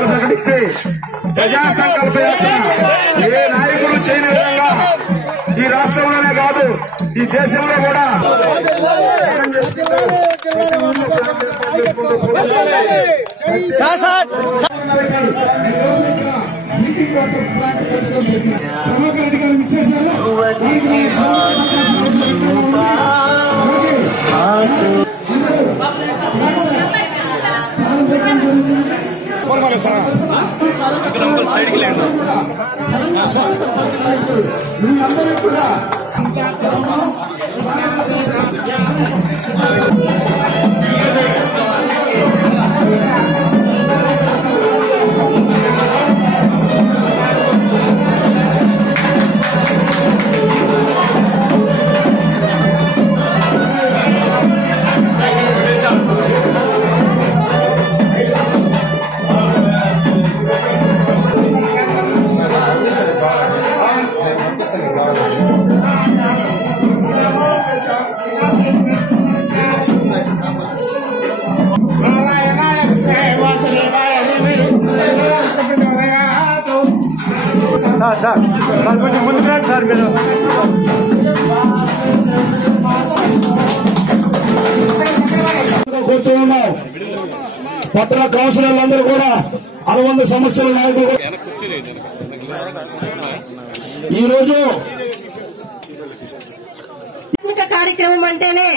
పథకాలు ప్రకటించి ప్రజా సంకల్ప యాత్ర ఏ నాయకులు చేయని విధంగా ఈ రాష్ట్రంలోనే కాదు ఈ దేశంలో కూడా గారు ఇచ్చేశారు. మీరందరూ సార్ సార్ కొంచెం ముందుకు రండి సార్ మీరు. కోరుతూ ఉన్నాం. పట్టణ కౌన్సిలర్లు అందరూ కూడా అనుబంధ సమస్యల నాయకులు కూడా ఈ రోజు ఆధ్యాత్మిక కార్యక్రమం అంటేనే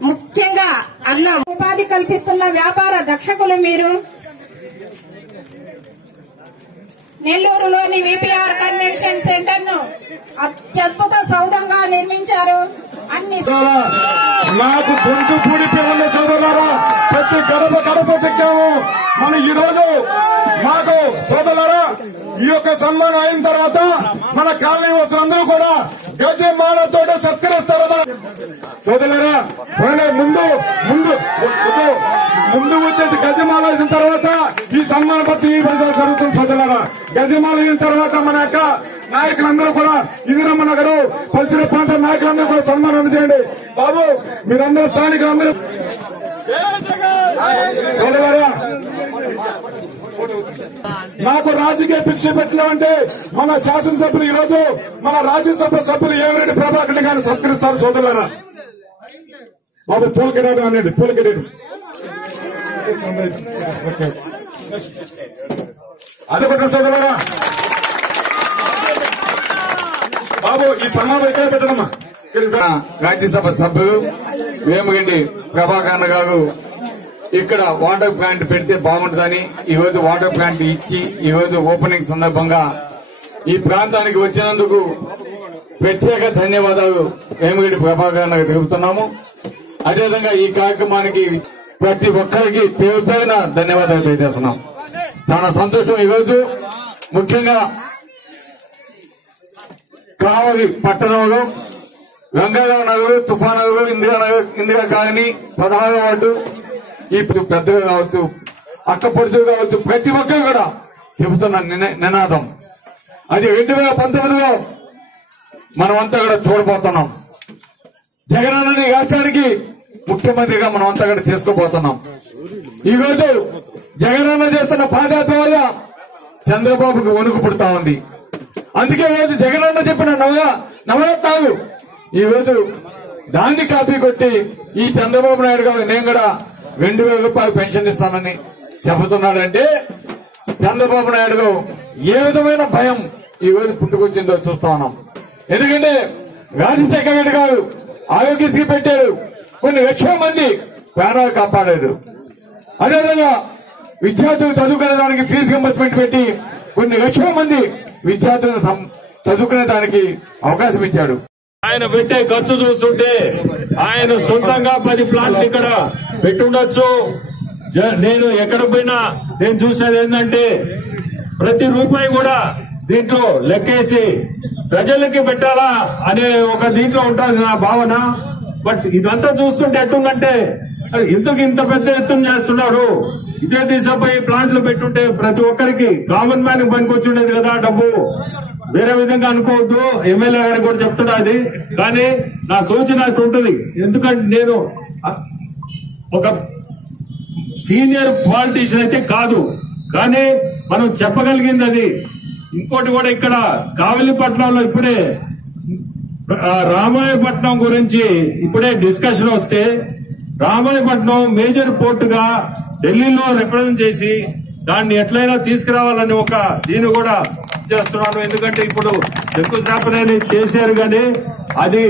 ముఖ్యంగా అన్నం. ఉపాధి కల్పిస్తున్న వ్యాపార దక్షకులు మీరు నెల్లూరులోని విపిఆర్ కన్వెన్షన్ సెంటర్ను అత్యద్భుత సౌధంగా నిర్మించారు. అన్ని నాకు గొంతు పూడిపోయిన సోదరులారా ప్రతి గడప గడప పెట్టాము మనం ఈ రోజు మాకు సోదరులరా ఈ యొక్క సన్మానం అయిన తర్వాత మన కాలనీ వస్తులందరూ కూడా గజమాలతో సత్కరిస్తారు మన పోయిన ముందు ముందు ముందు వచ్చేసి గజమాల వేసిన తర్వాత ఈ సన్మాన పత్రి జరుగుతుంది సోదరులరా. గజమాల అయిన తర్వాత మన యొక్క నాయకులందరూ కూడా ఇందిరమ్మ నగరు పలిచిన ప్రాంత నాయకులందరూ కూడా సన్మానం చేయండి బాబు మీరందరూ స్థానికులందరూ నాకు రాజకీయ భిక్ష పెట్టినామంటే మన శాసనసభ్యులు ఈ రోజు మన రాజ్యసభ సభ్యులు ఏమిరెడ్డి ప్రభాకర్ గారిని సత్కరిస్తారు సోదరులారా? బాబు పూలకిరాడు అనండి పూలకిరాడు అదొకటి సోదరులారా? బాబు ఈ సమావేశం ఇక్కడ పెట్టడమ్మా రాజ్యసభ సభ్యులు వేమగండి ప్రభాకర్ గారు ఇక్కడ వాటర్ ప్లాంట్ పెడితే బాగుంటుందని ఈరోజు వాటర్ ప్లాంట్ ఇచ్చి ఈరోజు ఓపెనింగ్ సందర్భంగా ఈ ప్రాంతానికి వచ్చినందుకు ప్రత్యేక ధన్యవాదాలు వేమగండి ప్రభాకర్ గారికి తెలుపుతున్నాము. అదేవిధంగా ఈ కార్యక్రమానికి ప్రతి ఒక్కరికి పేరు ధన్యవాదాలు తెలియజేస్తున్నాం. చాలా సంతోషం ఈరోజు ముఖ్యంగా కావలి పట్టణంలో గంగారావు నగర్ తుఫాన్ నగర్ ఇందిరా నగర్ ఇందిరా కాలనీ పదహారు వార్డు ఇప్పుడు పెద్దగా కావచ్చు అక్క పొడుచులు కావచ్చు ప్రతి ఒక్కరు కూడా చెబుతున్న నిన- నినాదం. అది రెండు వేల పంతొమ్మిదిలో మనమంతా కూడా చూడబోతున్నాం. జగనన్న ఈ రాష్ట్రానికి ముఖ్యమంత్రిగా మనం అంతా కూడా చేసుకోబోతున్నాం ఈ రోజు జగనన్న చేస్తున్న పాదయాత్ర వల్ల చంద్రబాబుకి వణుకు పుడతా ఉంది. అందుకే ఈరోజు జగనన్న చెప్పిన నవ నవరత్నాలు ఈ రోజు దాన్ని కాపీ కొట్టి ఈ చంద్రబాబు నాయుడు గారు నేను కూడా రెండు వేల రూపాయలు పెన్షన్ ఇస్తానని చెబుతున్నాడంటే చంద్రబాబు నాయుడు ఏ విధమైన భయం ఈ రోజు పుట్టుకొచ్చిందో చూస్తా ఉన్నాం. ఎందుకంటే రాజశేఖర రెడ్డి గారు ఆరోగ్యశ్రీ పెట్టారు. కొన్ని లక్షల మంది ప్రాణాలు కాపాడారు. అదేవిధంగా విద్యార్థులు చదువుకునే దానికి ఫీజు రింబర్స్మెంట్ పెట్టి కొన్ని లక్షల మంది విద్యార్థులను చదువుకునే దానికి అవకాశం ఇచ్చాడు. ఆయన పెట్టే ఖర్చు చూస్తుంటే ఆయన సొంతంగా పది ప్లాట్లు ఇక్కడ పెట్టుండొచ్చు. జ- నేను ఎక్కడ పోయినా నేను చూసేది ఏంటంటే ప్రతి రూపాయి కూడా దీంట్లో లెక్కేసి ప్రజలకి పెట్టాలా అనే ఒక దీంట్లో ఉంటుంది నా భావన. బట్ ఇదంతా చూస్తుంటే ఎట్టుందంటే అరే ఇంతకు ఇంత పెద్ద ఎత్తున చేస్తున్నారు? ఇదే దిశపై ప్లాంట్లు పెట్టుంటే ప్రతి ఒక్కరికి కామన్ మ్యాన్ పనికొచ్చుండేది కదా డబ్బు. వేరే విధంగా అనుకోవద్దు. ఎమ్మెల్యే గారు కూడా చెప్తున్నా అది. కానీ నా సూచన ఉంటుంది ఎందుకంటే నేను ఒక సీనియర్ పాలిటీషియన్ అయితే కాదు. కానీ మనం చెప్పగలిగింది అది. ఇంకోటి కూడా ఇక్కడ కావలిపట్నంలో ఇప్పుడే రామాయపట్నం గురించి ఇప్పుడే డిస్కషన్ వస్తే రామాయపట్నం మేజర్ పోర్టుగా ఢిల్లీలో రిప్రజెంట్ చేసి దాన్ని ఎట్లయినా తీసుకురావాలని ఒక దీన్ని కూడా చేస్తున్నాను. ఎందుకంటే ఇప్పుడు శంకుస్థాపన అనేది చేశారు కానీ అది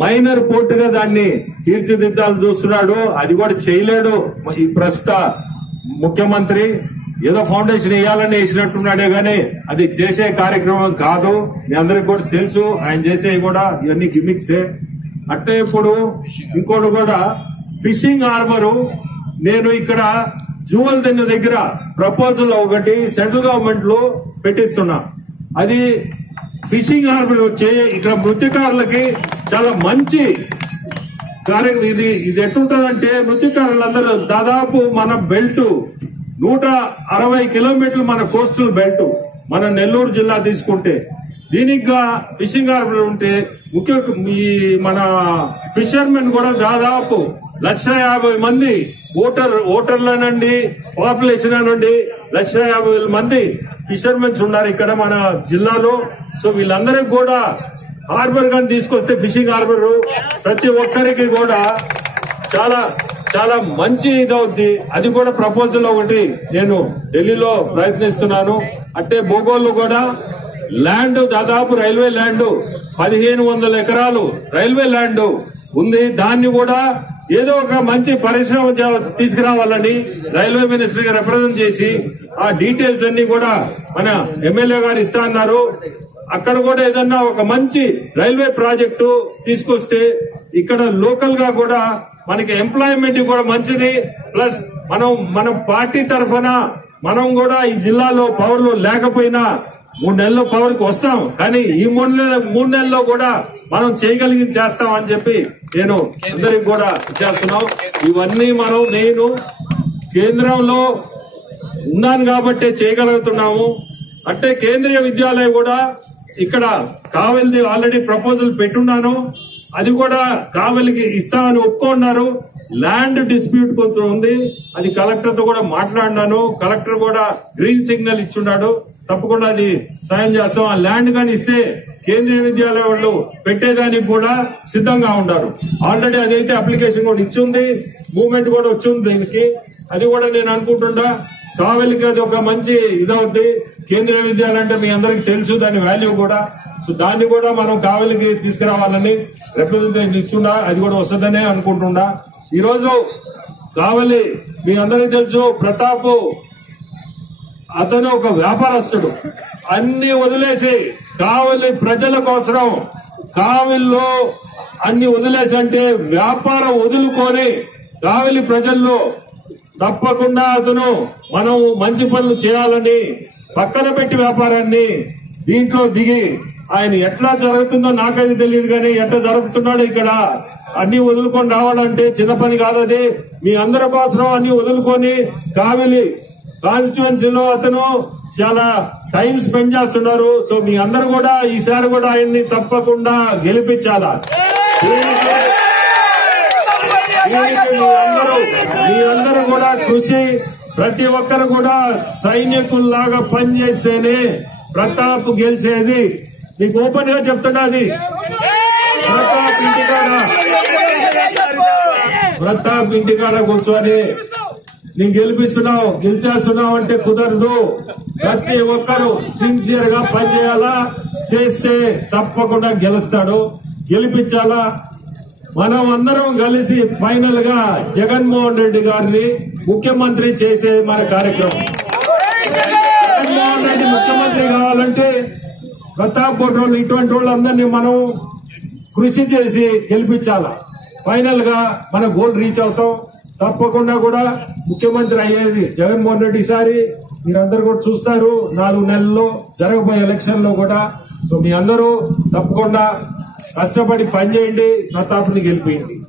మైనర్ పోర్టుగా దాన్ని తీర్చిదిద్దాలని చూస్తున్నాడు. అది కూడా చేయలేడు. ఈ ప్రస్తుత ముఖ్యమంత్రి ఏదో ఫౌండేషన్ వేయాలని వేసినట్టున్నాడే గాని అది చేసే కార్యక్రమం కాదు. మీ అందరికి కూడా తెలుసు. ఆయన చేసేవి కూడా ఇవన్నీ గిమిక్సే అట్టే ఇప్పుడు ఇంకోటి కూడా ఫిషింగ్ హార్బరు నేను ఇక్కడ జూవల్ దిన్న దగ్గర ప్రపోజల్ ఒకటి సెంట్రల్ గవర్నమెంట్లో పెట్టిస్తున్నా. అది ఫిషింగ్ హార్బర్ వచ్చే ఇక్కడ మృత్యకారులకి చాలా మంచి కార్యక్రమం ఇది ఇది ఎట్టుంటదంటే మృత్యుకారులందరూ దాదాపు మన బెల్ట్ నూట అరవై కిలోమీటర్లు మన కోస్టల్ బెల్ట్ మన నెల్లూరు జిల్లా తీసుకుంటే. దీనికి ఫిషింగ్ హార్బర్ ఉంటే ముఖ్య ఈ మన ఫిషర్మెన్ కూడా దాదాపు లక్ష యాభై మంది ఓటర్ ఓటర్లనండి పాపులేషన్ అనండి లక్ష యాభై వేల మంది ఫిషర్మెన్స్ ఉన్నారు ఇక్కడ మన జిల్లాలో. సో వీళ్ళందరికి కూడా హార్బర్ గాని తీసుకొస్తే ఫిషింగ్ హార్బర్ ప్రతి ఒక్కరికి కూడా చాలా చాలా మంచి ఇదవుద్ది. అది కూడా ప్రపోజల్ ఒకటి నేను ఢిల్లీలో ప్రయత్నిస్తున్నాను. అంటే భూగోళ్ళు కూడా ల్యాండ్ దాదాపు రైల్వే ల్యాండ్ పదిహేను వందల ఎకరాలు రైల్వే ల్యాండ్ ఉంది. దాన్ని కూడా ఏదో ఒక మంచి పరిశ్రమ తీసుకురావాలని రైల్వే మినిస్టర్గా రిప్రజెంట్ చేసి ఆ డీటెయిల్స్ అన్ని కూడా మన ఎమ్మెల్యే గారు ఇస్తా అన్నారు. అక్కడ కూడా ఏదన్నా ఒక మంచి రైల్వే ప్రాజెక్టు తీసుకొస్తే ఇక్కడ లోకల్గా కూడా మనకి ఎంప్లాయ్మెంట్ కూడా మంచిది. ప్లస్ మనం మన పార్టీ తరఫున మనం కూడా ఈ జిల్లాలో పవర్లు లేకపోయినా మూడు నెలల్లో పవర్కి వస్తాం కానీ ఈ మూడు నెలల మూడు నెలల్లో కూడా మనం చేయగలిగింది చేస్తాం అని చెప్పి నేను అందరికి కూడా చేస్తున్నాం. ఇవన్నీ మనం నేను కేంద్రంలో ఉన్నాను కాబట్టి చేయగలుగుతున్నాము. అంటే కేంద్రీయ విద్యాలయం కూడా ఇక్కడ కావలిది ఆల్రెడీ ప్రపోజల్ పెట్టున్నాను. అది కూడా కావలికి ఇస్తామని ఒప్పుకున్నారు. ల్యాండ్ డిస్ప్యూట్ కొంచెం ఉంది. అది కలెక్టర్తో కూడా మాట్లాడినాను. కలెక్టర్ కూడా గ్రీన్ సిగ్నల్ ఇచ్చున్నాడు. తప్పకుండా అది సాయం చేస్తాం. ఆ ల్యాండ్ కానీ ఇస్తే కేంద్రీయ విద్యాలయ వాళ్ళు పెట్టేదానికి కూడా సిద్ధంగా ఉన్నారు. ఆల్రెడీ అదైతే అప్లికేషన్ కూడా ఇచ్చింది. మూవ్మెంట్ కూడా వచ్చింది దీనికి. అది కూడా నేను అనుకుంటుంటా కావలికి అది ఒక మంచి ఇదవుద్ది. కేంద్రీయ విద్యాలయం అంటే మీ అందరికి తెలుసు దాని వాల్యూ కూడా. సో దాన్ని కూడా మనం కావలికి తీసుకురావాలని రిప్రజెంటేషన్ ఇచ్చిండా అది కూడా వస్తుందనే అనుకుంటుండా. ఈరోజు కావలి మీ అందరికి తెలుసు ప్రతాప్ అతను ఒక వ్యాపారస్తుడు. అన్ని వదిలేసి కావలి ప్రజల కోసం కావలిలో అన్ని వదిలేసి అంటే వ్యాపారం వదులుకొని కావలి ప్రజల్లో తప్పకుండా అతను మనం మంచి పనులు చేయాలని పక్కన పెట్టి వ్యాపారాన్ని దీంట్లో దిగి ఆయన ఎట్లా జరుగుతుందో నాకైతే తెలియదు కానీ ఎట్లా జరుగుతున్నాడు ఇక్కడ అన్ని వదులుకొని రావాలంటే చిన్న పని కాదది మీ అందరి కోసం అన్ని వదులుకొని కావిలి కాన్స్టిట్యువెన్సీలో అతను చాలా టైం స్పెండ్ చేస్తున్నారు. సో మీ అందరు కూడా ఈసారి కూడా ఆయన్ని తప్పకుండా గెలిపించాలా? మీ అందరూ మీ అందరూ కూడా కృషి ప్రతి ఒక్కరు కూడా సైనికుల్లాగా పనిచేస్తేనే ప్రతాప్ గెలిచేది. మీకు ఓపెన్గా చెప్తున్నది ప్రతాప్ ఇంటికాడ. ప్రతాప్ ఇంటికాడ కూర్చొని నేను గెలిపిస్తున్నావు గెలిచేస్తున్నావు అంటే కుదరదు. ప్రతి ఒక్కరు సిన్సియర్గా పనిచేయాలా? చేస్తే తప్పకుండా గెలుస్తాడు. గెలిపించాలా? మనం అందరం కలిసి ఫైనల్గా జగన్మోహన్ రెడ్డి గారిని ముఖ్యమంత్రి చేసే మన కార్యక్రమం. జగన్మోహన్ రెడ్డి ముఖ్యమంత్రి కావాలంటే ప్రతాప్ గౌడ్ ఇటువంటి వాళ్ళందరినీ మనం కృషి చేసి గెలిపించాలా? ఫైనల్గా మన గోల్ రీచ్ అవుతాం. తప్పకుండా కూడా ముఖ్యమంత్రి అయ్యేది జగన్మోహన్ రెడ్డి ఈసారి. మీరందరూ కూడా చూస్తారు నాలుగు నెలల్లో జరగబోయే ఎలక్షన్లో కూడా. సో మీ అందరూ తప్పకుండా కష్టపడి పనిచేయండి నా ప్రతాప్ని గెలిపియండి.